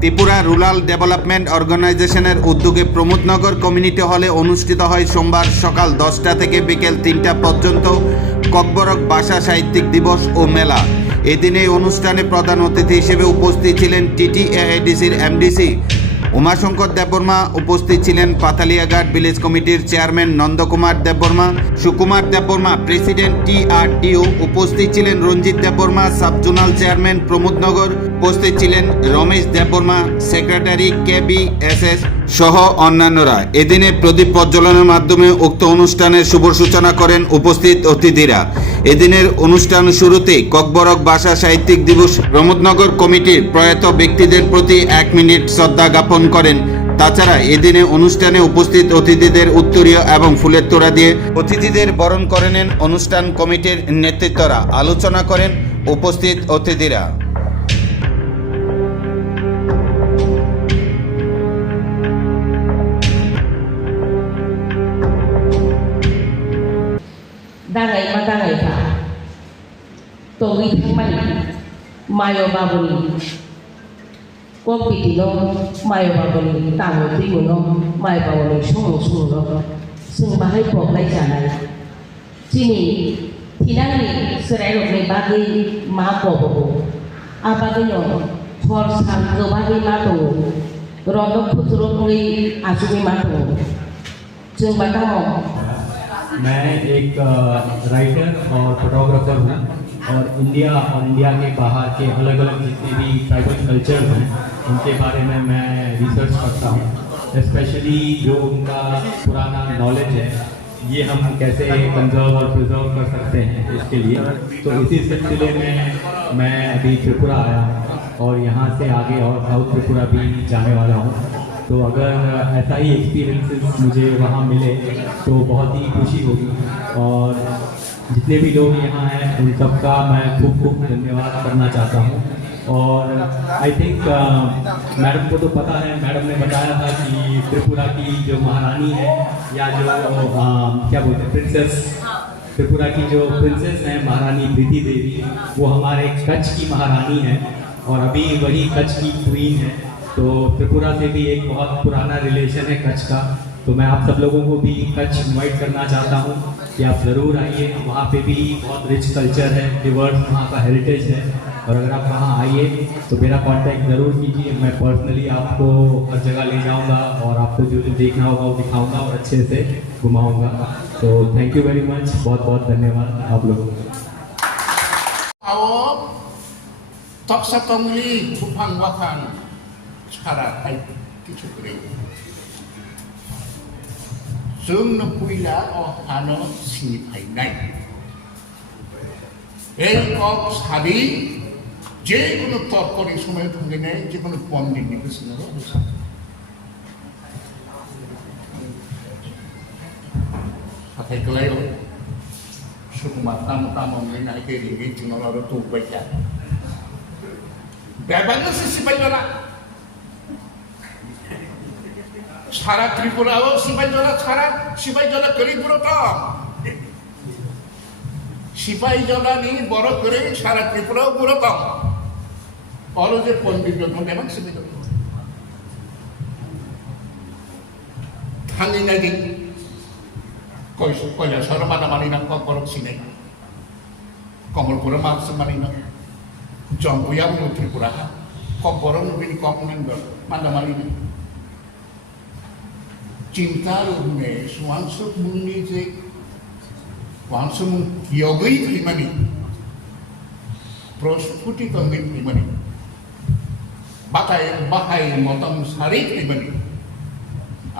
Tripura rural development অর্গানাইজেশনের উদ্যোগে Pramodnagar community হলে অনুষ্ঠিত হয় সোমবার সকাল 10টা থেকে বিকেল 3টা পর্যন্ত ককবরক ভাষা সাহিত্যিক দিবস ও মেলা। এদিন এই অনুষ্ঠানে প্রধান অতিথি হিসেবে উপস্থিত ছিলেন TTAIDCর MDC উমাশঙ্কর দেববর্মা, উপস্থিত ছিলেন পাতালিয়াঘাট ভিলেজ কমিটির chairman Nandakumar Debbarma, Sukumar Debbarma president TRDO, উপস্থিত ছিলেন Ranjit Debbarma sub zonal chairman Pramodnagar, উপস্থিত ছিলেন রমেশ দেববর্মা সেক্রেটারি KBSS সহ অন্যান্যরা। এদিনে প্রদীপ প্রজ্বলনের মাধ্যমে উক্ত অনুষ্ঠানের শুভ সূচনা করেন উপস্থিত অতিথিরা। এদিনের অনুষ্ঠান শুরুতে ককবরক ভাষা সাহিত্যিক দিবস প্রমোদনগর কমিটির প্রয়াত ব্যক্তিদের প্রতি 1 মিনিট শ্রদ্ধা জ্ঞাপন করেন। তাছাড়া এদিনে অনুষ্ঠানে উপস্থিত অতিথিদের উত্তরীয় এবং ফুলের তোড়া দিয়ে অতিথিদের বরণ করে নেন অনুষ্ঠান কমিটির নেতৃত্বরা। আলোচনা করেন উপস্থিত অতিথিরা। Dangay madangay ka. Togi mani mayo babuli. Kung pitino mayo babuli tango tiguno mayo babuli sumo sung bahay po lay janay. Sini tinani serai ni bagi ma po. Abagi nyo for sang bagi ma to. Rodok putro ni asumi ma to. Sung batamo. मैं एक writer और photographer हूँ और India के बाहर के अलग अलग जितने भी ट्राइबल कल्चर हैं उनके बारे में मैं रिसर्च करता हूँ। स्पेशली जो उनका पुराना नॉलेज है ये हम कैसे कंजर्व और प्रिजर्व कर सकते हैं इसके लिए। तो इसी सिलसिले में मैं अभी त्रिपुरा आया हूँ और यहाँ से आगे और साउथ त्रिपुरा भी जाने वाला हूँ। तो अगर ऐसा ही एक्सपीरियंसेस मुझे वहाँ मिले तो बहुत ही खुशी होगी और जितने भी लोग यहाँ हैं उन सबका मैं खूब धन्यवाद करना चाहता हूँ। और आई थिंक मैडम को तो पता है, मैडम ने बताया था कि त्रिपुरा की जो महारानी है या जो क्या बोलते हैं प्रिंसेस, त्रिपुरा की जो प्रिंसेस हैं महारानी प्रीति देवी, वो हमारे कच्छ की महारानी है और अभी वही कच्छ की क्वीन है। तो त्रिपुरा से भी एक बहुत पुराना रिलेशन है कच्छ का। तो मैं आप सब लोगों को भी कच्छ इन्वाइट करना चाहता हूँ कि आप ज़रूर आइए। वहाँ पे भी बहुत रिच कल्चर है, डिवर्स वहाँ का हेरिटेज है और अगर आप वहाँ आइए तो मेरा कांटेक्ट ज़रूर कीजिए। मैं पर्सनली आपको हर जगह ले जाऊँगा और आपको जो जो देखना होगा वो दिखाऊँगा और अच्छे से घुमाऊँगा। तो थैंक यू वेरी मच, बहुत बहुत धन्यवाद आप लोगों को। Cara ay কিছু করে जोंनो पुइला अहानो सिनिफाइनाय এই কক সাবি যে কোনো তর্করি সময় ঢুকে নেয় যে কোনো পণ্ডিত নির্দেশনা সাথে গেলেও সুকুমার তামতামঙ্গি নাইকে রিগি চিনলারও তো উপাইটা ব্যবহার সিপাইলা সারা ত্রিপুরাও সিপাহীজলা ছাড়া সিপাহীজলা করি পুরোটাম সিপাহীজলা নিয়ে বড় করে সারা ত্রিপুরাও পুরোটাম বলো যে পণ্ডিত যখন এবং সিপাহী থাঙ্গি নাগি কয়লা সর মানা মানি না ককবরক সিনাই কমলপুরা মাছ মানি না জম্পুয়া ত্রিপুরা ককবরক নবীন কমনেন্দর মানা মানি না Cinta rumah suansuk muni je, wansuk yogai primani, prosputi kami primani, bahai motam sari primani,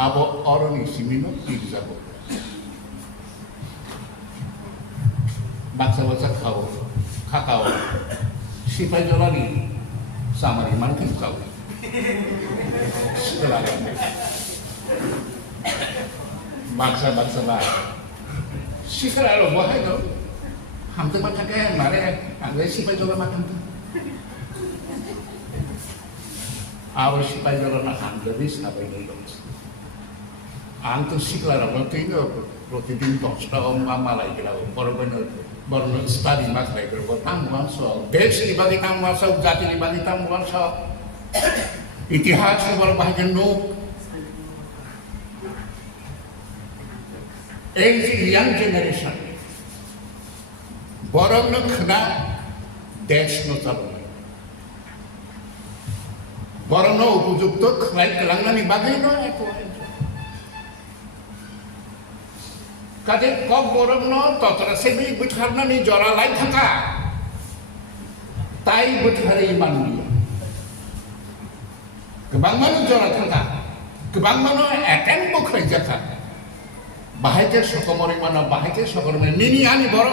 abo orang ini simino tidak bangsa kakao, siapa jalan ini, samari makin kau, setelah bangsa lah, sekarang lo buat itu, hampir macam kayak mana, anggai siapa jalan makan tu, awal siapa jalan makan lebih siapa ini loh, antu sekarang lo tu itu roti bintang, sudah mama lagi lah, baru study mas lagi, baru tamu bangsa, desa dibagi tamu bangsa, jati dibagi tamu bangsa, इतिहास बर बाहाय नुक এই যে young generation বরং খনা দেশ নচালন বরং উপযুক্ত খাই কালাংনানি বাগৈ ন কাজে কক বরং ততরা সেবি বুঝারনানি জরালাই থাকা তাই বুঝারে মানবি गोबां मानो जरा थांगा गोबां मानो एटेम्प बोख्राय जाखा बाहायके सकमरि मानो बाहायके सकमरि निनि आनि बर'